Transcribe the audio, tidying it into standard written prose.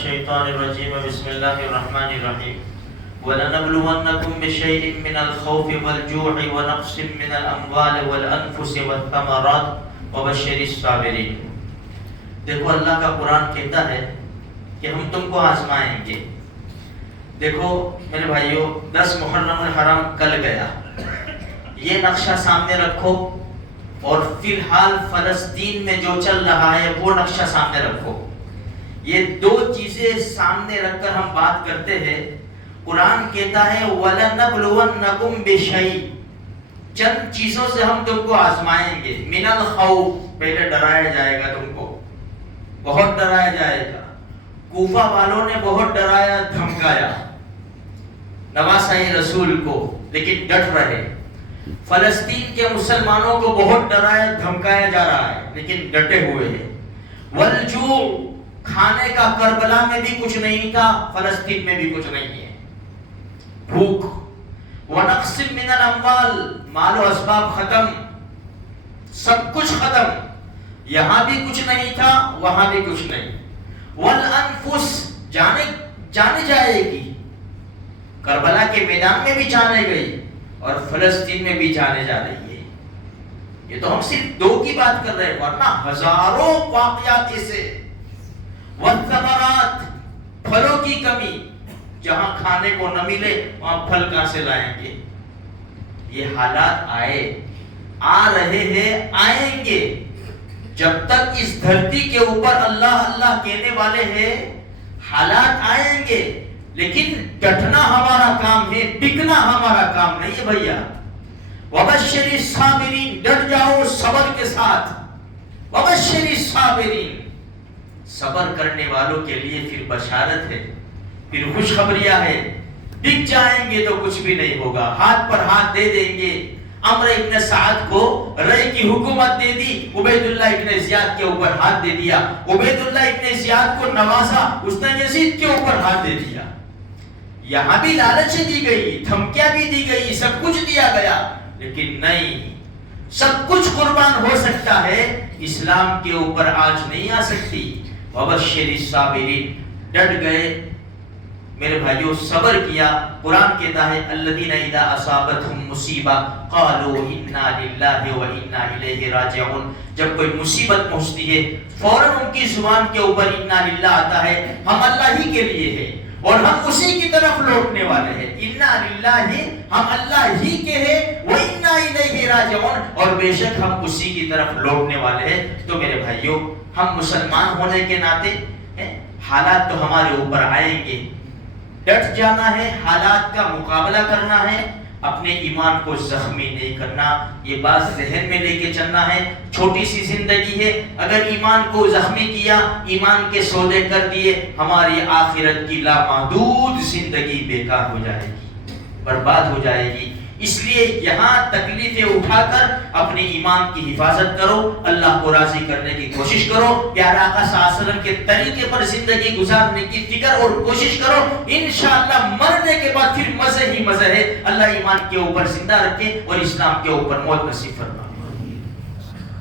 الشيطان الرجيم بسم الله الرحمن الرحيم وَلَنَبْلُوَنَّكُمْ بِشَيْءٍ مِّنَ الْخَوْفِ وَالْجُوعِ وَنَقْصٍ مِّنَ الْأَمْوَالِ وَالْأَنفُسِ وَالثَّمَرَاتِ وَبَشِّرِ الصَّابِرِينَ۔ دیکھو اللہ کا قرآن کہتا ہے کہ ہم تم کو آزمائیں گے۔ دیکھو میرے بھائیو، 10 محرم الحرام کل گیا، یہ نقشہ سامنے رکھو اور فی الحال فلسطین میں جو چل رہا ہے وہ نقشہ سامنے رکھو۔ یہ دو چیزیں سامنے رکھ کر ہم بات کرتے ہیں۔ قرآن کہتا ہے وَلَنَبْلُوَنَّكُمْ بِشَيْءٍ، چند چیزوں سے ہم تم کو آزمائیں گے۔ من الخوف، پہلے ڈرایا جائے گا تم کو، بہت ڈرایا جائے گا۔ کوفہ والوں نے بہت ڈرایا دھمکایا نواسۂ رسول کو، لیکن ڈٹ رہے۔ فلسطین کے مسلمانوں کو بہت ڈرایا دھمکایا جا رہا ہے، لیکن ڈٹے ہوئے ہیں۔ والجوع، کھانے کا کربلا میں بھی کچھ نہیں تھا، فلسطین میں بھی کچھ نہیں ہے، بھوک۔ ونقص من الاموال، مال و اسباب ختم، سب کچھ ختم، یہاں بھی کچھ نہیں تھا وہاں بھی کچھ نہیں۔ والانفس، جانے جائے گی، کربلا کے میدان میں بھی جانے گئی اور فلسطین میں بھی جانے جا رہی ہے۔ یہ تو ہم صرف دو کی بات کر رہے ہیں، ورنہ ہزاروں واقعات ایسے۔ والثمرات، پھلوں کی کمی، جہاں کھانے کو نہ ملے وہاں پھل کہاں سے لائیں گے؟ یہ حالات آ رہے ہیں، آئیں گے۔ جب تک اس دھرتی کے اوپر اللہ اللہ کہنے والے ہیں حالات آئیں گے، لیکن ڈٹنا ہمارا کام ہے، ٹکنا ہمارا کام نہیں ہے بھیا۔ وَبَشِّرِ الصَّابِرِينَ، ڈٹ جاؤ صبر کے ساتھ۔ وَبَشِّرِ الصَّابِرِينَ، صبر کرنے والوں کے لیے پھر بشارت ہے، پھر خوشخبریاں ہے۔ ڈگ جائیں گے تو کچھ بھی نہیں ہوگا، ہاتھ پر ہاتھ دے دیں گے۔ عمرو ابن سعد کو رے کی حکومت دے دی، عبید اللہ ابن زیاد کے اوپر ہاتھ دے دیا۔ عبید اللہ ابن زیاد کو نوازا، اس نے یزید کے اوپر ہاتھ دے دیا۔ یہاں بھی لالچ دی گئی، دھمکیاں بھی دی گئی، سب کچھ دیا گیا، لیکن نہیں، سب کچھ قربان ہو سکتا ہے، اسلام کے اوپر آج نہیں آ سکتی۔ وَبَشِّرِ الصَّابِرِينَ، ڈٹ گئے میرے بھائیوں، صبر کیا۔ قرآن کہتا ہے الذین اذا اصابتهم مصیبہ قالوا انا للہ وانا الیہ راجعون، جب کوئی مصیبت پہنچتی ہے فوراً ان کی زبان کے اوپر انا للہ آتا ہے، ہم اللہ ہی کے لیے ہیں اور ہم اسی کی طرف لوٹنے والے ہیں۔ انا للہ، ہم اللہ ہی کے ہیں، وانا الیہ راجعون، اور بے شک ہم اسی کی طرف لوٹنے والے ہیں۔ تو میرے بھائیوں، ہم مسلمان ہونے کے ناطے حالات تو ہمارے اوپر آئیں گے، ڈٹ جانا ہے، حالات کا مقابلہ کرنا ہے، اپنے ایمان کو زخمی نہیں کرنا، یہ بات ذہن میں لے کے چلنا ہے۔ چھوٹی سی زندگی ہے، اگر ایمان کو زخمی کیا، ایمان کے سودے کر دیے، ہماری آخرت کی لامحدود زندگی بیکار ہو جائے گی، برباد ہو جائے گی۔ اس لیے یہاں تکلیفیں اٹھا کر اپنے ایمان کی حفاظت کرو، اللہ کو راضی کرنے کی کوشش کرو، پیارے آقا صلی اللہ علیہ وسلم کے طریقے پر زندگی گزارنے کی فکر اور کوشش کرو۔ انشاءاللہ مرنے کے بعد پھر مزے ہی مزے ہے۔ اللہ ایمان کے اوپر زندہ رکھے اور اسلام کے اوپر موت نصیب فرمائے۔